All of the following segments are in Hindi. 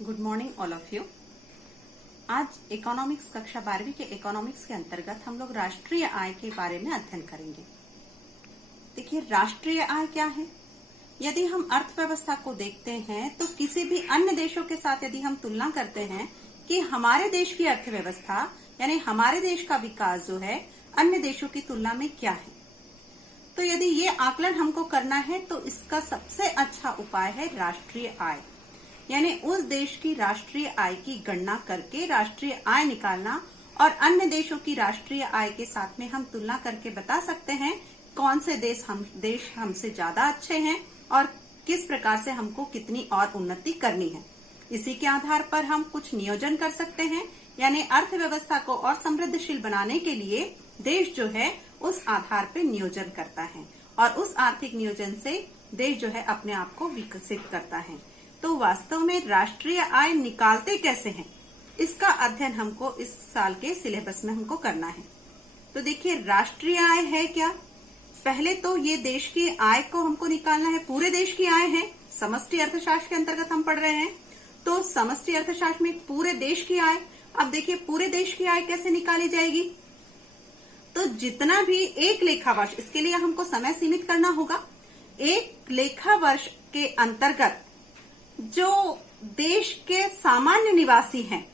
Good morning all of you. आज इकोनॉमिक्स कक्षा 12वीं के इकोनॉमिक्स के अंतर्गत हम लोग राष्ट्रीय आय के बारे में अध्ययन करेंगे। देखिए, राष्ट्रीय आय क्या है? यदि हम अर्थव्यवस्था को देखते हैं तो किसी भी अन्य देशों के साथ यदि हम तुलना करते हैं कि हमारे देश की अर्थव्यवस्था यानी हमारे देश का विकास जो है अन्य देशों की तुलना में क्या है, तो यदि ये आकलन हमको करना है तो इसका सबसे अच्छा उपाय है राष्ट्रीय आय, यानी उस देश की राष्ट्रीय आय की गणना करके राष्ट्रीय आय निकालना और अन्य देशों की राष्ट्रीय आय के साथ में हम तुलना करके बता सकते हैं कौन से देश हमसे ज्यादा अच्छे हैं और किस प्रकार से हमको कितनी और उन्नति करनी है। इसी के आधार पर हम कुछ नियोजन कर सकते हैं, यानी अर्थव्यवस्था को और समृद्धशील बनाने के लिए देश जो है उस आधार पर नियोजन करता है और उस आर्थिक नियोजन से देश जो है अपने आप को विकसित करता है। तो वास्तव में राष्ट्रीय आय निकालते कैसे हैं, इसका अध्ययन हमको इस साल के सिलेबस में हमको करना है। तो देखिए, राष्ट्रीय आय है क्या? पहले तो ये देश की आय को हमको निकालना है, पूरे देश की आय है। समष्टि अर्थशास्त्र के अंतर्गत हम पढ़ रहे हैं, तो समष्टि अर्थशास्त्र में पूरे देश की आय। अब देखिए, पूरे देश की आय कैसे निकाली जाएगी? तो जितना भी एक लेखा वर्ष, इसके लिए हमको समय सीमित करना होगा। एक लेखा वर्ष के अंतर्गत जो देश के सामान्य निवासी हैं,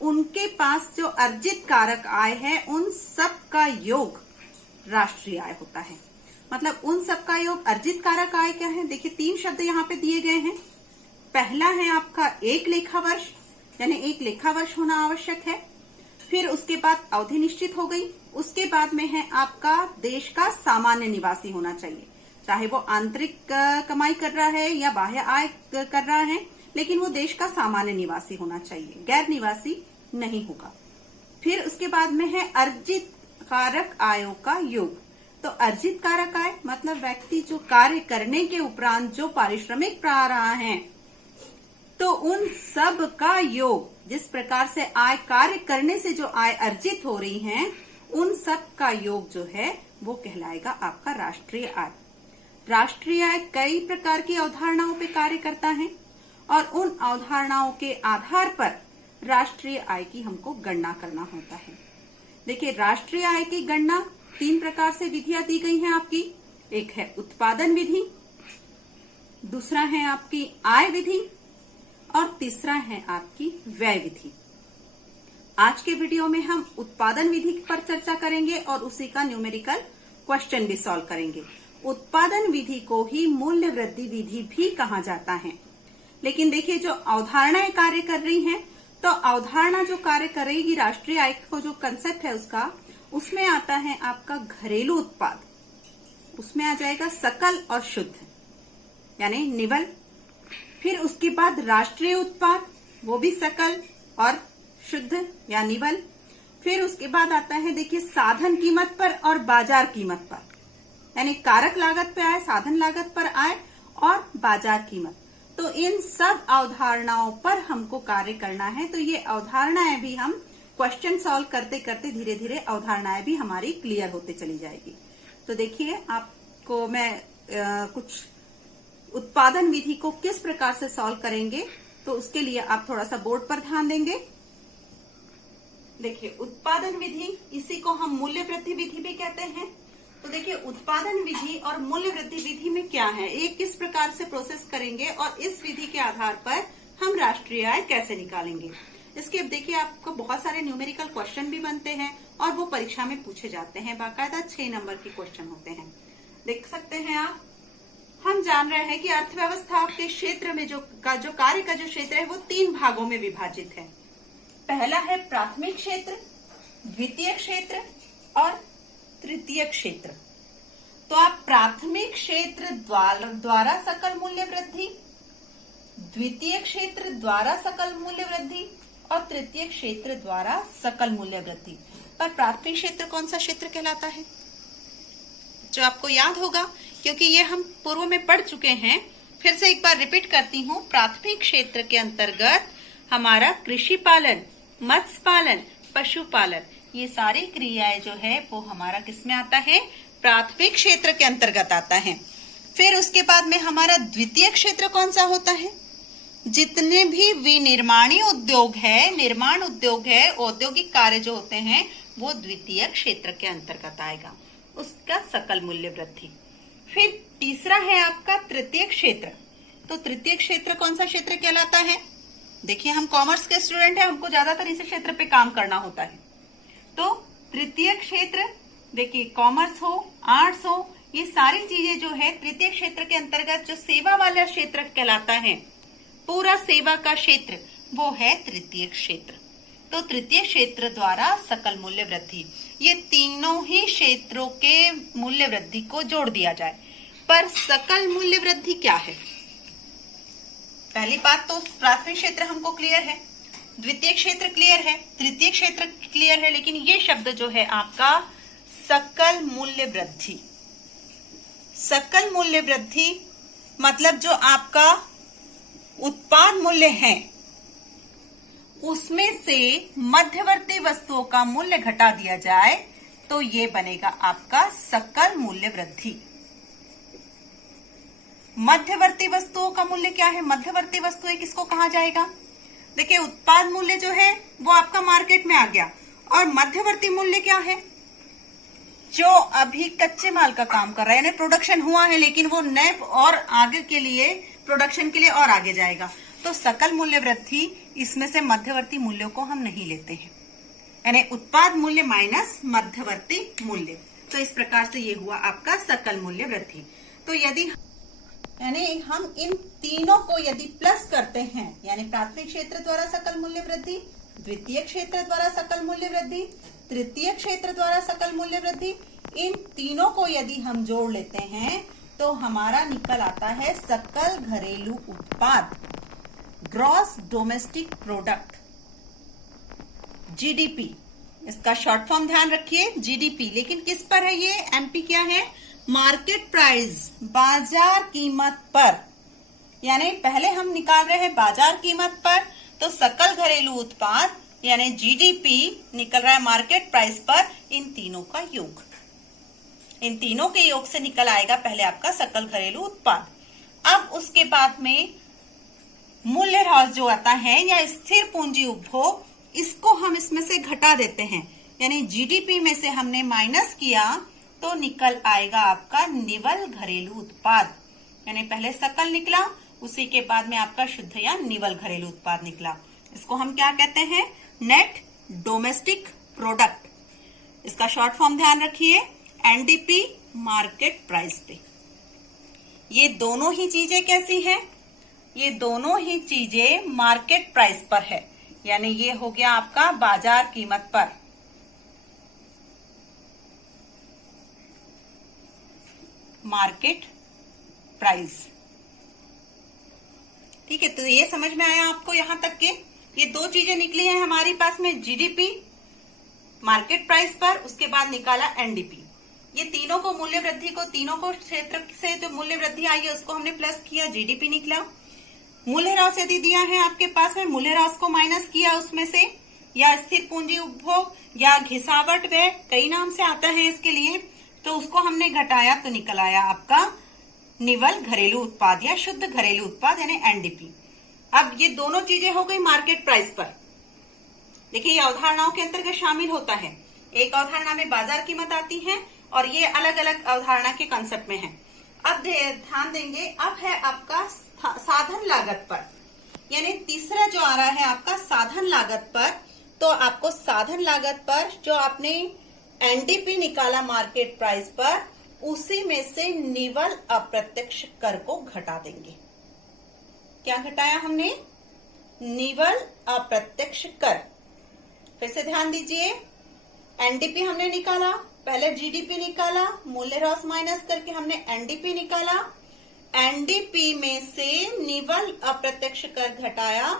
उनके पास जो अर्जित कारक आय है, उन सब का योग राष्ट्रीय आय होता है। मतलब उन सब का योग अर्जित कारक आय क्या है? देखिए, 3 शब्द यहाँ पे दिए गए हैं। पहला है आपका एक लेखा वर्ष, यानी एक लेखा वर्ष होना आवश्यक है। फिर उसके बाद अवधि निश्चित हो गई। उसके बाद में है आपका देश का सामान्य निवासी होना चाहिए, चाहे वो आंतरिक कमाई कर रहा है या बाह्य आय कर रहा है, लेकिन वो देश का सामान्य निवासी होना चाहिए, गैर निवासी नहीं होगा। फिर उसके बाद में है अर्जित कारक आयों का योग। तो अर्जित कारक आय मतलब व्यक्ति जो कार्य करने के उपरांत जो पारिश्रमिक पा रहा है, तो उन सब का योग, जिस प्रकार से आय कार्य करने से जो आय अर्जित हो रही है, उन सब का योग जो है वो कहलाएगा आपका राष्ट्रीय आय। राष्ट्रीय आय कई प्रकार की अवधारणाओं पे कार्य करता है और उन अवधारणाओं के आधार पर राष्ट्रीय आय की हमको गणना करना होता है। देखिए, राष्ट्रीय आय की गणना 3 प्रकार से विधियां दी गई हैं आपकी। एक है उत्पादन विधि, दूसरा है आपकी आय विधि और तीसरा है आपकी व्यय विधि। आज के वीडियो में हम उत्पादन विधि पर चर्चा करेंगे और उसी का न्यूमेरिकल क्वेश्चन भी सॉल्व करेंगे। उत्पादन विधि को ही मूल्य वृद्धि विधि भी कहा जाता है। लेकिन देखिए, जो अवधारणाएं कार्य कर रही हैं, तो अवधारणा जो कार्य करेगी राष्ट्रीय आय को जो कंसेप्ट है उसका, उसमें आता है आपका घरेलू उत्पाद, उसमें आ जाएगा सकल और शुद्ध यानी निवल। फिर उसके बाद राष्ट्रीय उत्पाद, वो भी सकल और शुद्ध या निवल। फिर उसके बाद आता है देखिए साधन कीमत पर और बाजार कीमत पर, यानी कारक लागत पे आए, साधन लागत पर आए और बाजार कीमत। तो इन सब अवधारणाओं पर हमको कार्य करना है। तो ये अवधारणाएं भी हम क्वेश्चन सॉल्व करते करते धीरे धीरे अवधारणाएं भी हमारी क्लियर होते चली जाएगी। तो देखिए, आपको मैं कुछ उत्पादन विधि को किस प्रकार से सॉल्व करेंगे, तो उसके लिए आप थोड़ा सा बोर्ड पर ध्यान देंगे। देखिए, उत्पादन विधि, इसी को हम मूल्य वृद्धि विधि भी कहते हैं। तो देखिए, उत्पादन विधि और मूल्य वृद्धि विधि में क्या है, एक किस प्रकार से प्रोसेस करेंगे और इस विधि के आधार पर हम राष्ट्रीय आय कैसे निकालेंगे। इसके देखिए, आपको बहुत सारे न्यूमेरिकल क्वेश्चन भी बनते हैं और वो परीक्षा में पूछे जाते हैं, बाकायदा 6 नंबर के क्वेश्चन होते हैं। देख सकते हैं आप, हम जान रहे हैं कि अर्थव्यवस्था के क्षेत्र में जो कार्य का जो क्षेत्र है वो 3 भागों में विभाजित है। पहला है प्राथमिक क्षेत्र, द्वितीय क्षेत्र और तृतीय क्षेत्र। तो आप प्राथमिक क्षेत्र द्वारा सकल मूल्य वृद्धि, द्वितीय क्षेत्र द्वारा सकल मूल्य वृद्धि और तृतीय क्षेत्र द्वारा सकल मूल्य वृद्धि। पर प्राथमिक क्षेत्र कौन सा क्षेत्र कहलाता है, जो आपको याद होगा क्योंकि ये हम पूर्व में पढ़ चुके हैं। फिर से एक बार रिपीट करती हूँ। प्राथमिक क्षेत्र के अंतर्गत हमारा कृषि पालन, मत्स्य पालन, पशुपालन, ये सारी क्रियाएं जो है वो हमारा किसमें आता है, प्राथमिक क्षेत्र के अंतर्गत आता है। फिर उसके बाद में हमारा द्वितीय क्षेत्र कौन सा होता है, जितने भी विनिर्माणी उद्योग है, निर्माण उद्योग है, औद्योगिक कार्य जो होते हैं वो द्वितीय क्षेत्र के अंतर्गत आएगा, उसका सकल मूल्य वृद्धि। फिर तीसरा है आपका तृतीय क्षेत्र। तो तृतीय क्षेत्र कौन सा क्षेत्र कहलाता है? देखिए हम कॉमर्स के स्टूडेंट हैं, हमको ज्यादातर इसी क्षेत्र पे काम करना होता है। तो तृतीय क्षेत्र देखिए कॉमर्स हो, आर्ट्स हो, ये सारी चीजें जो है तृतीय क्षेत्र के अंतर्गत जो सेवा वाला क्षेत्र कहलाता है, पूरा सेवा का क्षेत्र, वो है तृतीय क्षेत्र। तो तृतीय क्षेत्र द्वारा सकल मूल्य वृद्धि, ये तीनों ही क्षेत्रों के मूल्य वृद्धि को जोड़ दिया जाए। पर सकल मूल्य वृद्धि क्या है? पहली बात तो प्राथमिक क्षेत्र हमको क्लियर है, द्वितीय क्षेत्र क्लियर है, तृतीय क्षेत्र क्लियर है, लेकिन ये शब्द जो है आपका सकल मूल्य वृद्धि। सकल मूल्य वृद्धि मतलब जो आपका उत्पाद मूल्य है उसमें से मध्यवर्ती वस्तुओं का मूल्य घटा दिया जाए तो ये बनेगा आपका सकल मूल्य वृद्धि। मध्यवर्ती वस्तुओं का मूल्य क्या है? मध्यवर्ती वस्तुएं किसको कहा जाएगा? देखिए उत्पाद मूल्य जो है वो आपका मार्केट में आ गया, और मध्यवर्ती मूल्य क्या है? जो अभी कच्चे माल का काम कर रहा है, यानी प्रोडक्शन हुआ है लेकिन वो नए और आगे के लिए प्रोडक्शन के लिए और आगे जाएगा। तो सकल मूल्य वृद्धि इसमें से मध्यवर्ती मूल्यों को हम नहीं लेते हैं, यानी उत्पाद मूल्य माइनस मध्यवर्ती मूल्य। तो इस प्रकार से ये हुआ आपका सकल मूल्य वृद्धि। तो यदि यानी हम इन तीनों को यदि प्लस करते हैं, यानी प्राथमिक क्षेत्र द्वारा सकल मूल्य वृद्धि, द्वितीय क्षेत्र द्वारा सकल मूल्य वृद्धि, तृतीय क्षेत्र द्वारा सकल मूल्य वृद्धि, इन तीनों को यदि हम जोड़ लेते हैं तो हमारा निकल आता है सकल घरेलू उत्पाद, ग्रॉस डोमेस्टिक प्रोडक्ट, जीडीपी। इसका शॉर्ट फॉर्म ध्यान रखिए, जीडीपी। लेकिन किस पर है ये? एमपी क्या है? मार्केट प्राइस, बाजार कीमत पर। यानी पहले हम निकाल रहे हैं बाजार कीमत पर, तो सकल घरेलू उत्पाद यानी जीडीपी निकल रहा है मार्केट प्राइस पर। इन तीनों का योग, इन तीनों के योग से निकल आएगा पहले आपका सकल घरेलू उत्पाद। अब उसके बाद में मूल्यह्रास जो आता है या स्थिर पूंजी उपभोग, इसको हम इसमें से घटा देते हैं, यानी जीडीपी में से हमने माइनस किया तो निकल आएगा आपका निवल घरेलू उत्पाद। यानी पहले सकल निकला, उसी के बाद में आपका शुद्ध या निवल घरेलू उत्पाद निकला। इसको हम क्या कहते हैं? Net domestic product. इसका शॉर्ट फॉर्म ध्यान रखिए, एनडीपी मार्केट प्राइस पे। ये दोनों ही चीजें कैसी हैं? ये दोनों ही चीजें मार्केट प्राइस पर है, यानी ये हो गया आपका बाजार कीमत पर। मार्केट प्राइस, ठीक है। तो ये समझ में आया आपको यहां तक के? ये दो चीजें निकली हैं हमारे पास में, जीडीपी मार्केट प्राइस पर, उसके बाद निकाला एनडीपी। ये तीनों को मूल्य वृद्धि को, तीनों को क्षेत्र से जो मूल्य वृद्धि आई है उसको हमने प्लस किया, जीडीपी निकला। मूल्यह्रास यदि दिया है आपके पास में, मूल्यह्रास को माइनस किया उसमें से, या स्थिर पूंजी उपभोग या घिसावट व्यय, कई नाम से आता है इसके लिए, तो उसको हमने घटाया तो निकल आया आपका निवल घरेलू उत्पाद या शुद्ध घरेलू उत्पाद यानी एनडीपी। अब ये दोनों चीजें हो गई मार्केट प्राइस पर। देखिए ये अवधारणाओं के अंतर्गत शामिल होता है। एक अवधारणा में बाजार कीमत आती है और ये अलग अलग अवधारणा के कंसेप्ट में है। अब ध्यान देंगे, अब है आपका साधन लागत पर, यानी तीसरा जो आ रहा है आपका साधन लागत पर। तो आपको साधन लागत पर जो आपने एनडीपी निकाला मार्केट प्राइस पर, उसी में से निवल अप्रत्यक्ष कर को घटा देंगे। क्या घटाया हमने? निवल अप्रत्यक्ष कर। फिर से ध्यान दीजिए, एनडीपी हमने निकाला, पहले जीडीपी निकाला, मूल्यह्रास माइनस करके हमने एनडीपी निकाला। एनडीपी में से निवल अप्रत्यक्ष कर घटाया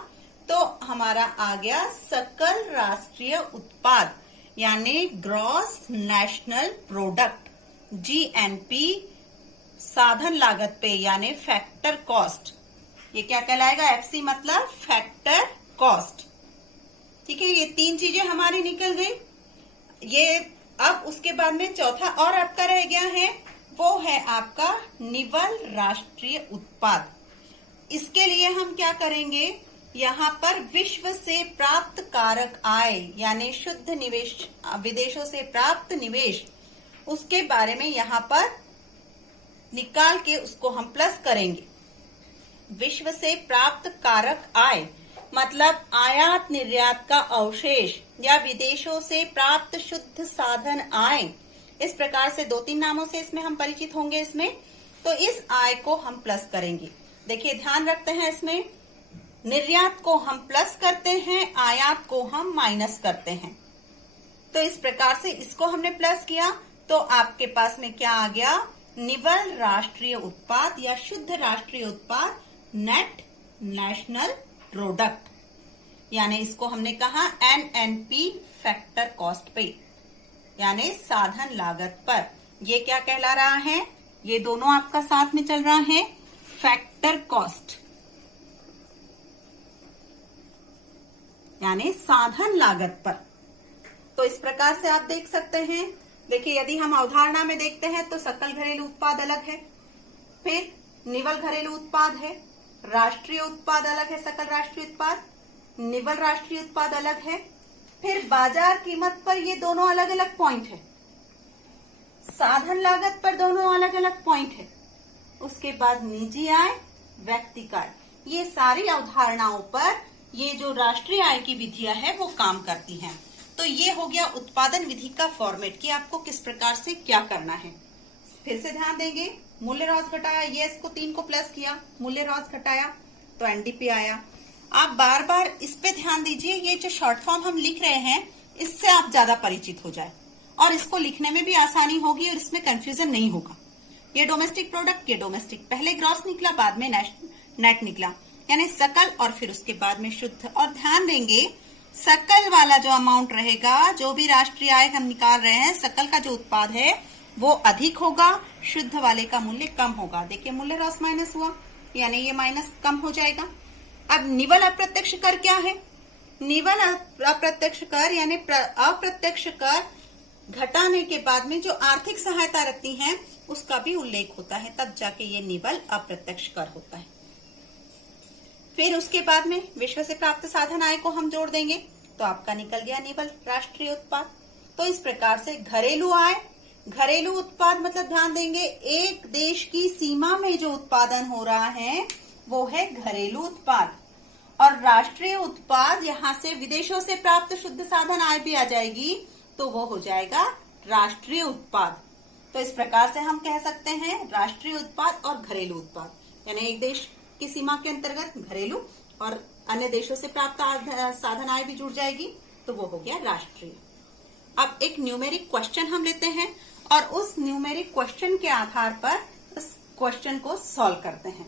तो हमारा आ गया सकल राष्ट्रीय उत्पाद यानी ग्रॉस नेशनल प्रोडक्ट, जीएनपी। साधन लागत पे यानी फैक्टर कॉस्ट, ये क्या कहलाएगा? एफसी मतलब फैक्टर कॉस्ट। ठीक है, ये तीन चीजें हमारी निकल गई। ये अब उसके बाद में चौथा और आपका रह गया है, वो है आपका निवल राष्ट्रीय उत्पाद। इसके लिए हम क्या करेंगे, यहाँ पर विश्व से प्राप्त कारक आय यानी शुद्ध निवेश, विदेशों से प्राप्त निवेश, उसके बारे में यहाँ पर निकाल के उसको हम प्लस करेंगे। विश्व से प्राप्त कारक आय मतलब आयात निर्यात का अवशेष या विदेशों से प्राप्त शुद्ध साधन आय। इस प्रकार से 2-3 नामों से इसमें हम परिचित होंगे। इसमें तो इस आय को हम प्लस करेंगे। देखिए ध्यान रखते हैं, इसमें निर्यात को हम प्लस करते हैं, आयात को हम माइनस करते हैं। तो इस प्रकार से इसको हमने प्लस किया तो आपके पास में क्या आ गया, निव्वल राष्ट्रीय उत्पाद या शुद्ध राष्ट्रीय उत्पाद, नेट नेशनल प्रोडक्ट, यानी इसको हमने कहा NNP फैक्टर कॉस्ट पे, यानी साधन लागत पर। ये क्या कहला रहा है, ये दोनों आपका साथ में चल रहा है, फैक्टर कॉस्ट यानी साधन लागत पर। तो इस प्रकार से आप देख सकते हैं। देखिए यदि हम अवधारणा में देखते हैं तो सकल घरेलू उत्पाद अलग है, फिर निव्वल घरेलू उत्पाद है, राष्ट्रीय उत्पाद अलग है, सकल राष्ट्रीय उत्पाद, निव्वल राष्ट्रीय उत्पाद अलग है, फिर बाजार कीमत पर ये दोनों अलग अलग पॉइंट है, साधन लागत पर दोनों अलग अलग पॉइंट है, उसके बाद निजी आय, व्यक्तिगत आय। ये सारी अवधारणाओं पर ये जो राष्ट्रीय आय की विधियां है वो काम करती हैं। तो ये हो गया उत्पादन विधि का फॉर्मेट कि आपको किस प्रकार से क्या करना है। फिर से ध्यान देंगे, मूल्य ह्रास घटाया, ये इसको 3 को प्लस किया, मूल्य ह्रास घटाया तो NDP आया। आप बार बार इस पे ध्यान दीजिए, ये जो शॉर्ट फॉर्म हम लिख रहे हैं इससे आप ज्यादा परिचित हो जाए और इसको लिखने में भी आसानी होगी और इसमें कंफ्यूजन नहीं होगा। ये डोमेस्टिक प्रोडक्ट, ये डोमेस्टिक, पहले ग्रॉस निकला बाद में नेट निकला, यानी सकल और फिर उसके बाद में शुद्ध। और ध्यान देंगे सकल वाला जो अमाउंट रहेगा, जो भी राष्ट्रीय आय हम निकाल रहे हैं, सकल का जो उत्पाद है वो अधिक होगा, शुद्ध वाले का मूल्य कम होगा। देखिए मूल्य ह्रास माइनस हुआ, यानी ये माइनस कम हो जाएगा। अब निव्वल अप्रत्यक्ष कर क्या है, निव्वल अप्रत्यक्ष कर यानी अप्रत्यक्ष कर घटाने के बाद में जो आर्थिक सहायता रहती है उसका भी उल्लेख होता है, तब जाके ये निव्वल अप्रत्यक्ष कर होता है। फिर उसके बाद में विश्व से प्राप्त साधन आय को हम जोड़ देंगे तो आपका निकल गया निव्वल राष्ट्रीय उत्पाद। तो इस प्रकार से घरेलू आय, घरेलू उत्पाद मतलब ध्यान देंगे एक देश की सीमा में जो उत्पादन हो रहा है वो है घरेलू उत्पाद, और राष्ट्रीय उत्पाद यहाँ से विदेशों से प्राप्त शुद्ध साधन आय भी आ जाएगी तो वो हो जाएगा राष्ट्रीय उत्पाद। तो इस प्रकार से हम कह सकते हैं राष्ट्रीय उत्पाद और घरेलू उत्पाद, यानी एक देश की सीमा के अंतर्गत घरेलू और अन्य देशों से प्राप्त साधन आय भी जुड़ जाएगी तो वो हो गया राष्ट्रीय। अब एक न्यूमेरिक क्वेश्चन हम लेते हैं और उस न्यूमेरिक क्वेश्चन के आधार पर उस क्वेश्चन को सॉल्व करते हैं।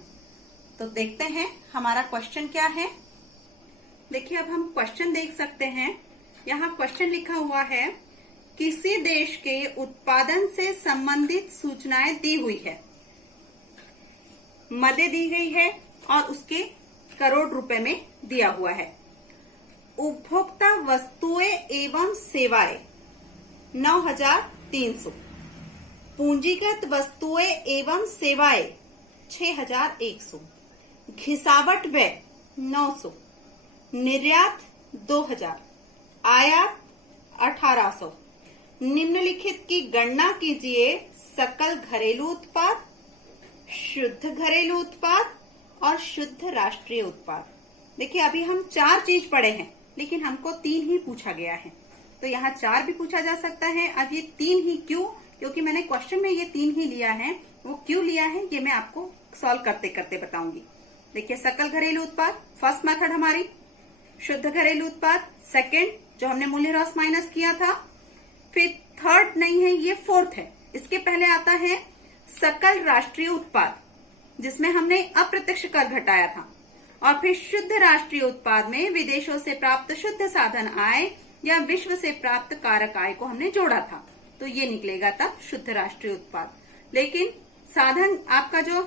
तो देखते हैं हमारा क्वेश्चन क्या है। देखिए अब हम क्वेश्चन देख सकते हैं, यहाँ क्वेश्चन लिखा हुआ है, किसी देश के उत्पादन से संबंधित सूचनाएं दी हुई है, मदें दी गई है और उसके करोड़ रुपए में दिया हुआ है। उपभोक्ता वस्तुएं एवं सेवाएं 9,300, पूंजीगत वस्तुएं एवं सेवाएं 6,100, घिसावट व्यय 900, निर्यात 2,000, आयात 1,800। निम्नलिखित की गणना कीजिए सकल घरेलू उत्पाद, शुद्ध घरेलू उत्पाद और शुद्ध राष्ट्रीय उत्पाद। देखिए अभी हम 4 चीज पढ़े हैं लेकिन हमको 3 ही पूछा गया है, तो यहाँ 4 भी पूछा जा सकता है। अब ये 3 ही क्यों, क्योंकि मैंने क्वेश्चन में ये 3 ही लिया है, वो क्यों लिया है ये मैं आपको सॉल्व करते करते बताऊंगी। देखिए सकल घरेलू उत्पाद फर्स्ट मेथड हमारी, शुद्ध घरेलू उत्पाद सेकंड जो हमने मूल्य ह्रास माइनस किया था, फिर थर्ड नहीं है ये फोर्थ है, इसके पहले आता है सकल राष्ट्रीय उत्पाद जिसमें हमने अप्रत्यक्ष कर घटाया था, और फिर शुद्ध राष्ट्रीय उत्पाद में विदेशों से प्राप्त शुद्ध साधन आय या विश्व से प्राप्त कारक आय को हमने जोड़ा था, तो ये निकलेगा तब शुद्ध राष्ट्रीय उत्पाद। लेकिन साधन आपका जो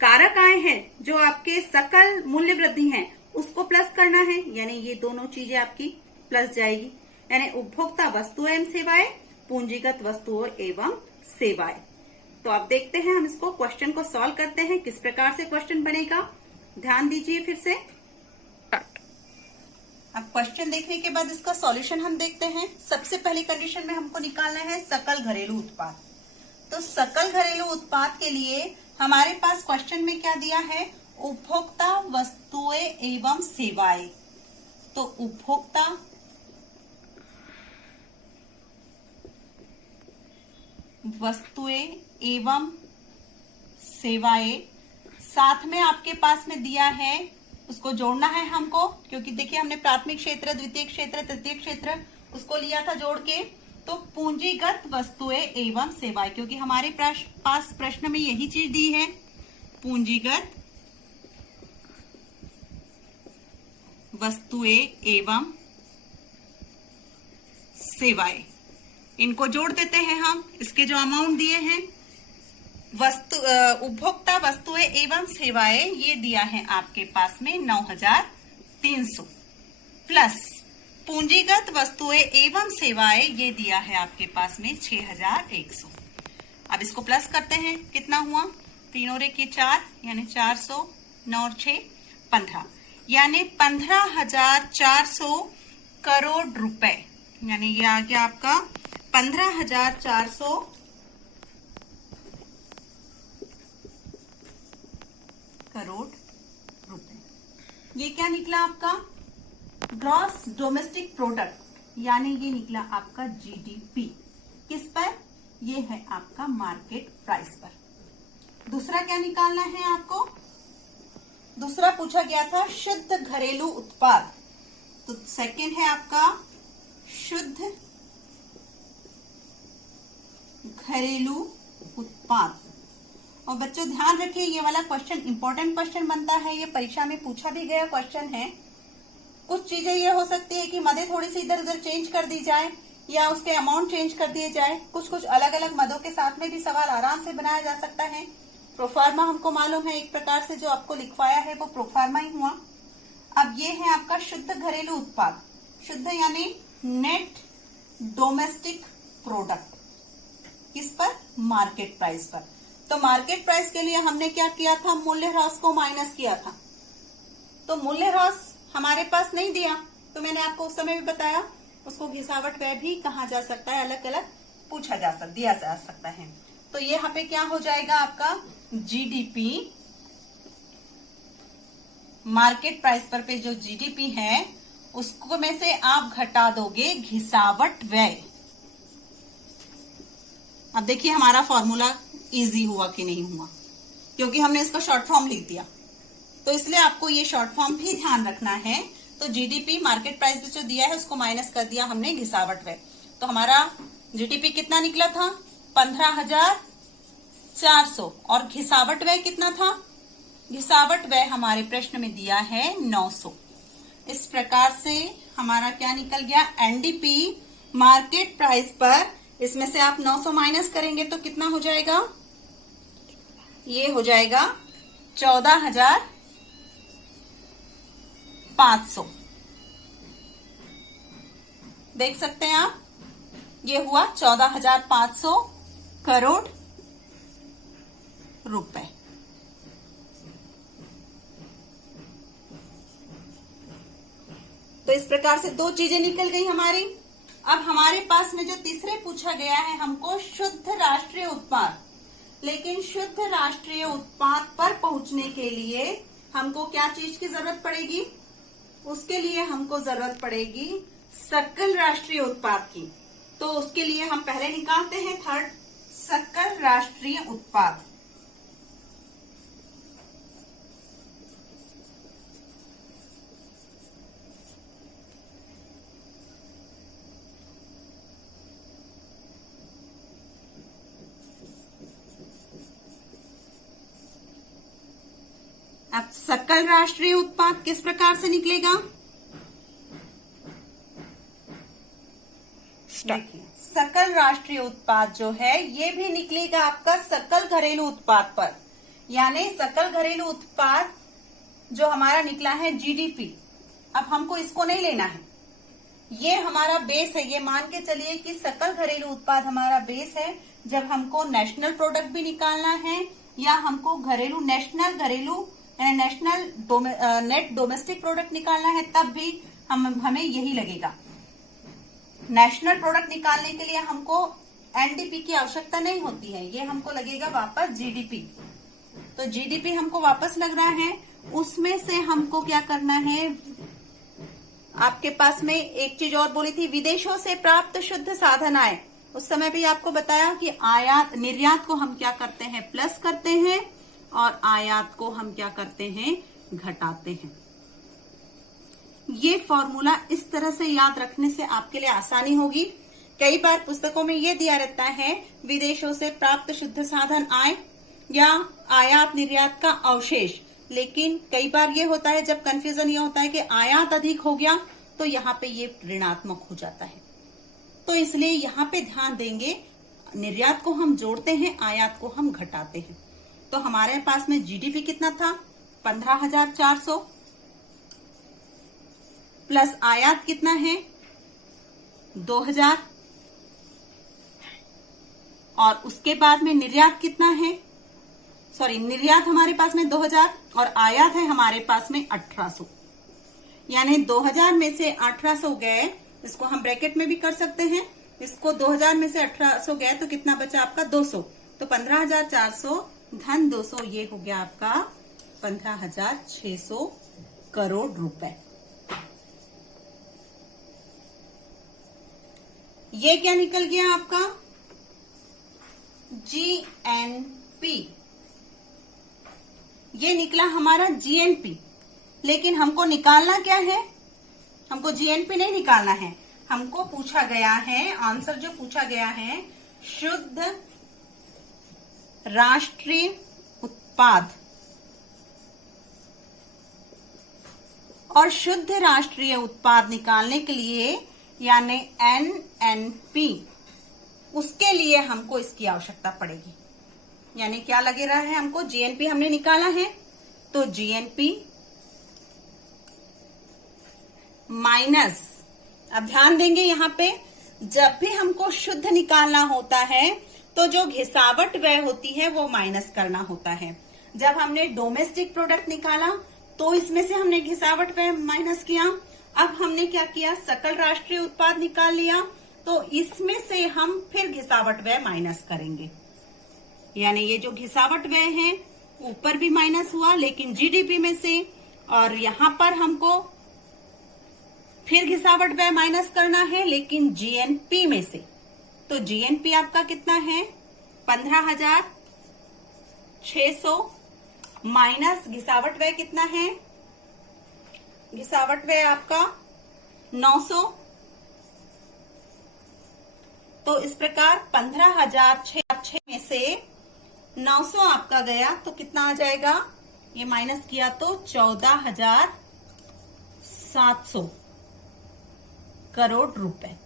कारक आय है, जो आपके सकल मूल्य वृद्धि है, उसको प्लस करना है, यानी ये दोनों चीजें आपकी प्लस जाएगी, यानी उपभोक्ता वस्तुएं एवं सेवाएं, पूंजीगत वस्तुओं एवं सेवाएं। तो अब देखते हैं हम इसको क्वेश्चन को सॉल्व करते हैं। किस प्रकार से क्वेश्चन बनेगा, ध्यान दीजिए फिर से। अब क्वेश्चन देखने के बाद इसका सॉल्यूशन हम देखते हैं। सबसे पहली कंडीशन में हमको निकालना है सकल घरेलू उत्पाद। तो सकल घरेलू उत्पाद के लिए हमारे पास क्वेश्चन में क्या दिया है, उपभोक्ता वस्तुएं एवं सेवाएं। तो उपभोक्ता वस्तुएं एवं सेवाएं, साथ में आपके पास में दिया है, उसको जोड़ना है हमको, क्योंकि देखिए हमने प्राथमिक क्षेत्र, द्वितीय क्षेत्र, तृतीय क्षेत्र उसको लिया था जोड़ के। तो पूंजीगत वस्तुएं एवं सेवाएं, क्योंकि हमारे पास प्रश्न में यही चीज दी है, पूंजीगत वस्तुएं एवं सेवाएं, इनको जोड़ देते हैं हम। इसके जो अमाउंट दिए हैं, उपभोक्ता वस्तुएं एवं सेवाएं ये दिया है आपके पास में 9,300 प्लस पूंजीगत वस्तुएं एवं सेवाएं ये दिया है आपके पास में 6,100। अब इसको प्लस करते हैं, कितना हुआ, 3 और 1 4, यानी 400, 9 और 6 15, यानी 15,400 करोड़ रुपए, यानी ये आ गया आपका 15,400 करोड़ रुपए। ये क्या निकला आपका, ग्रॉस डोमेस्टिक प्रोडक्ट, यानी ये निकला आपका जीडीपी। किस पर, ये है आपका मार्केट प्राइस पर। दूसरा क्या निकालना है आपको, दूसरा पूछा गया था शुद्ध घरेलू उत्पाद। तो सेकंड है आपका शुद्ध घरेलू उत्पाद। और बच्चों ध्यान रखिए, ये वाला क्वेश्चन इंपॉर्टेंट क्वेश्चन बनता है, ये परीक्षा में पूछा भी गया क्वेश्चन है। कुछ चीजें ये हो सकती है कि मदें थोड़ी सी इधर उधर चेंज कर दी जाए या उसके अमाउंट चेंज कर दिए जाए। कुछ अलग अलग मदों के साथ में भी सवाल आराम से बनाया जा सकता है। प्रोफार्मा हमको मालूम है, एक प्रकार से जो आपको लिखवाया है वो प्रोफार्मा ही हुआ। अब ये है आपका शुद्ध घरेलू उत्पाद, शुद्ध यानी नेट डोमेस्टिक प्रोडक्ट, किस पर, मार्केट प्राइस पर। तो मार्केट प्राइस के लिए हमने क्या किया था, मूल्य ह्रास को माइनस किया था। तो मूल्य ह्रास हमारे पास नहीं दिया, तो मैंने आपको उस समय भी बताया उसको घिसावट व्यय भी कहा जा सकता है, अलग अलग पूछा जा सकता, दिया जा सकता है। तो ये यहाँ पे क्या हो जाएगा आपका जीडीपी, मार्केट प्राइस पर पे जो जीडीपी है उसको में से आप घटा दोगे घिसावट व्यय। अब देखिए हमारा फॉर्मूला इजी हुआ कि नहीं हुआ, क्योंकि हमने इसका शॉर्ट फॉर्म लिख दिया, तो इसलिए आपको ये शॉर्ट फॉर्म भी ध्यान रखना है। तो जीडीपी मार्केट प्राइस जो दिया है उसको माइनस कर दिया हमने घिसावट व्यय। तो हमारा जीडीपी कितना निकला था, 15,400, और घिसावट व्यय कितना था, घिसावट व्यय हमारे प्रश्न में दिया है 900। इस प्रकार से हमारा क्या निकल गया, एनडीपी मार्केट प्राइस पर, इसमें से आप 900 माइनस करेंगे तो कितना हो जाएगा, ये हो जाएगा 14,500। देख सकते हैं आप, ये हुआ 14,500 करोड़ रुपए। तो इस प्रकार से दो चीजें निकल गई हमारी। अब हमारे पास में जो तीसरे पूछा गया है हमको शुद्ध राष्ट्रीय उत्पाद, लेकिन शुद्ध राष्ट्रीय उत्पाद पर पहुंचने के लिए हमको क्या चीज की जरूरत पड़ेगी, उसके लिए हमको जरूरत पड़ेगी सकल राष्ट्रीय उत्पाद की। तो उसके लिए हम पहले निकालते हैं थर्ड, सकल राष्ट्रीय उत्पाद। अब सकल राष्ट्रीय उत्पाद किस प्रकार से निकलेगा, देखिए सकल राष्ट्रीय उत्पाद जो है ये भी निकलेगा आपका सकल घरेलू उत्पाद पर, यानी सकल घरेलू उत्पाद जो हमारा निकला है जीडीपी। अब हमको इसको नहीं लेना है, ये हमारा बेस है, ये मान के चलिए कि सकल घरेलू उत्पाद हमारा बेस है, जब हमको नेशनल प्रोडक्ट भी निकालना है या हमको नेशनल नेट डोमेस्टिक प्रोडक्ट निकालना है, तब भी हमें यही लगेगा। नेशनल प्रोडक्ट निकालने के लिए हमको एनडीपी की आवश्यकता नहीं होती है, ये हमको लगेगा वापस जीडीपी। तो जीडीपी हमको वापस लग रहा है, उसमें से हमको क्या करना है, आपके पास में एक चीज और बोली थी, विदेशों से प्राप्त शुद्ध साधन आय। उस समय भी आपको बताया कि आयात निर्यात को हम क्या करते हैं, प्लस करते हैं, और आयात को हम क्या करते हैं, घटाते हैं। ये फॉर्मूला इस तरह से याद रखने से आपके लिए आसानी होगी। कई बार पुस्तकों में ये दिया रहता है विदेशों से प्राप्त शुद्ध साधन आय या आयात निर्यात का अवशेष, लेकिन कई बार ये होता है, जब कंफ्यूजन ये होता है कि आयात अधिक हो गया तो यहाँ पे ये ऋणात्मक हो जाता है। तो इसलिए यहाँ पे ध्यान देंगे, निर्यात को हम जोड़ते हैं, आयात को हम घटाते हैं। तो हमारे पास में जीडीपी कितना था, 15,400, प्लस आयात कितना है, 2,000, और उसके बाद में निर्यात कितना है, निर्यात हमारे पास में 2,000 और आयात है हमारे पास में 1,800। यानी 2,000 में से 1,800 गए, इसको हम ब्रैकेट में भी कर सकते हैं, इसको 2,000 में से 1,800 गए तो कितना बचा आपका 200। तो 15,400 धन 200, ये हो गया आपका 15,600 करोड़ रुपए। ये क्या निकल गया आपका, जीएनपी। ये निकला हमारा जीएनपी। लेकिन हमको निकालना क्या है, हमको जीएनपी नहीं निकालना है, हमको पूछा गया है, आंसर जो पूछा गया है, शुद्ध राष्ट्रीय उत्पाद। और शुद्ध राष्ट्रीय उत्पाद निकालने के लिए यानी एनएनपी, उसके लिए हमको इसकी आवश्यकता पड़ेगी। यानी क्या लगे रहा है, हमको जीएनपी हमने निकाला है, तो जीएनपी माइनस, अब ध्यान देंगे यहाँ पे, जब भी हमको शुद्ध निकालना होता है तो जो घिसावट व्यय होती है वो माइनस करना होता है। जब हमने डोमेस्टिक प्रोडक्ट निकाला तो इसमें से हमने घिसावट व्यय माइनस किया। अब हमने क्या किया, सकल राष्ट्रीय उत्पाद निकाल लिया, तो इसमें से हम फिर घिसावट व्यय माइनस करेंगे। यानी ये जो घिसावट व्यय है ऊपर भी माइनस हुआ, लेकिन जीडीपी में से, और यहां पर हमको फिर घिसावट व्यय माइनस करना है, लेकिन जीएनपी में से। तो जीएनपी आपका कितना है, 15,600 माइनस घिसावट व्यय कितना है, घिसावट व्यय आपका 900। तो इस प्रकार 15,600 में से 900 आपका गया तो कितना आ जाएगा, ये माइनस किया तो 14,700 करोड़ रुपए।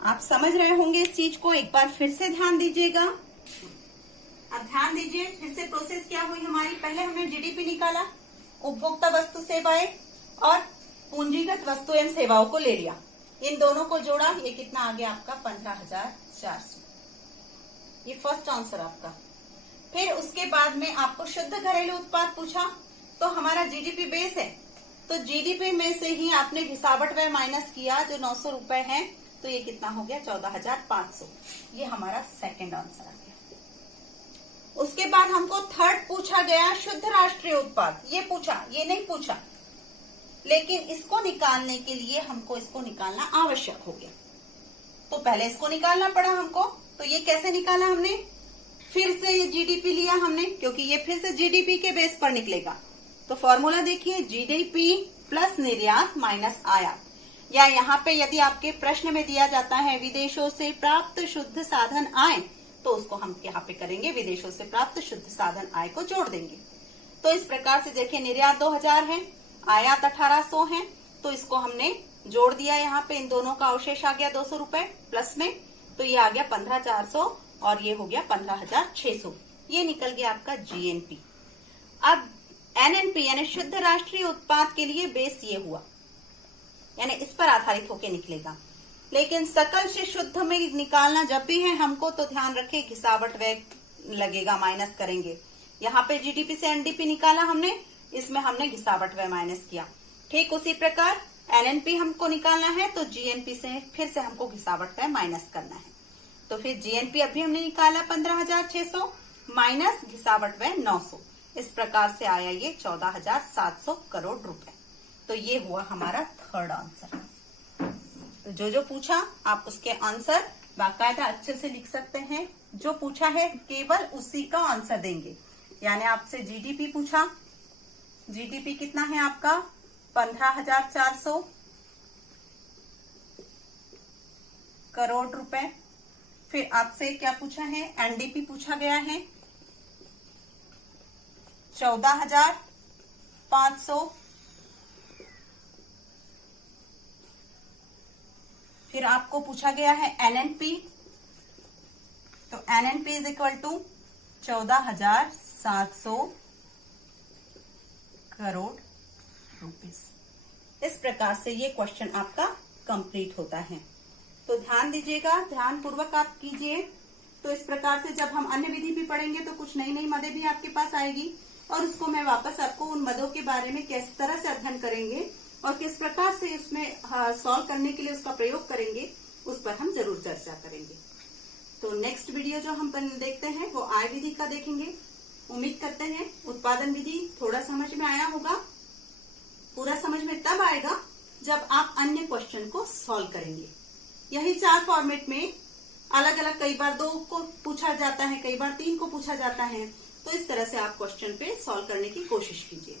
आप समझ रहे होंगे इस चीज को, एक बार फिर से ध्यान दीजिएगा। अब ध्यान दीजिए, फिर से प्रोसेस क्या हुई हमारी, पहले हमने जीडीपी निकाला, उपभोक्ता वस्तु सेवाएं और पूंजीगत वस्तु एवं सेवाओं को ले लिया, इन दोनों को जोड़ा, ये कितना आ गया आपका 15,400। ये फर्स्ट आंसर आपका। फिर उसके बाद में आपको शुद्ध घरेलू उत्पाद पूछा, तो हमारा जीडीपी बेस है, तो जीडीपी में से ही आपने घिसावट व्यय माइनस किया जो 900 रुपए है, तो ये कितना हो गया 14,500। ये हमारा सेकंड आंसर आ गया। उसके बाद हमको थर्ड पूछा गया शुद्ध राष्ट्रीय उत्पाद, ये पूछा, ये नहीं पूछा, लेकिन इसको निकालने के लिए हमको इसको निकालना आवश्यक हो गया, तो पहले इसको निकालना पड़ा हमको। तो ये कैसे निकाला हमने, फिर से ये जीडीपी लिया हमने, क्योंकि ये फिर से जीडीपी के बेस पर निकलेगा। तो फॉर्मूला देखिए, जीडीपी प्लस निर्यात माइनस आयात, या यहाँ पे यदि आपके प्रश्न में दिया जाता है विदेशों से प्राप्त शुद्ध साधन आय, तो उसको हम यहाँ पे करेंगे विदेशों से प्राप्त शुद्ध साधन आय को जोड़ देंगे। तो इस प्रकार से देखिए, निर्यात 2,000 है, आयात 1,800 है, तो इसको हमने जोड़ दिया, यहाँ पे इन दोनों का अवशेष आ गया 200 रुपए प्लस में, तो ये आ गया 15,400 और ये हो गया 15,600। ये निकल गया आपका जीएनपी। अब एनएनपी यानी शुद्ध राष्ट्रीय उत्पाद के लिए बेस ये हुआ, यानी इस पर आधारित होकर निकलेगा। लेकिन सकल से शुद्ध में निकालना जब भी है हमको, तो ध्यान रखें घिसावट व्यय लगेगा, माइनस करेंगे। यहाँ पे जीडीपी से एनडीपी निकाला हमने, इसमें हमने घिसावट व्यय माइनस किया। ठीक उसी प्रकार एनएनपी हमको निकालना है, तो जीएनपी से फिर से हमको घिसावट व्यय माइनस करना है। तो फिर जीएनपी अभी हमने निकाला 15,600 माइनस घिसावट व्यय 900, इस प्रकार से आया ये 14,700 करोड़ रुपए। तो ये हुआ हमारा थर्ड आंसर। तो जो पूछा आप उसके आंसर बाकायदा अच्छे से लिख सकते हैं। जो पूछा है केवल उसी का आंसर देंगे। यानी आपसे जीडीपी पूछा, जीडीपी कितना है आपका 15,400 करोड़ रुपए। फिर आपसे क्या पूछा है, एनडीपी पूछा गया है 14,500। फिर आपको पूछा गया है एनएनपी, तो NNP is equal to 14,700 crore rupees. इस प्रकार से ये क्वेश्चन आपका कंप्लीट होता है। तो ध्यान दीजिएगा, ध्यान पूर्वक आप कीजिए। तो इस प्रकार से जब हम अन्य विधि भी पढ़ेंगे तो कुछ नई नई मदें भी आपके पास आएगी, और उसको मैं वापस आपको उन मदों के बारे में किस तरह से अध्ययन करेंगे और किस प्रकार से उसमें सॉल्व करने के लिए उसका प्रयोग करेंगे, उस पर हम जरूर चर्चा करेंगे। तो नेक्स्ट वीडियो जो हम देखते हैं वो आय विधि का देखेंगे। उम्मीद करते हैं उत्पादन विधि थोड़ा समझ में आया होगा। पूरा समझ में तब आएगा जब आप अन्य क्वेश्चन को सॉल्व करेंगे। यही 4 फॉर्मेट में अलग अलग, कई बार 2 को पूछा जाता है, कई बार 3 को पूछा जाता है। तो इस तरह से आप क्वेश्चन पे सॉल्व करने की कोशिश कीजिए।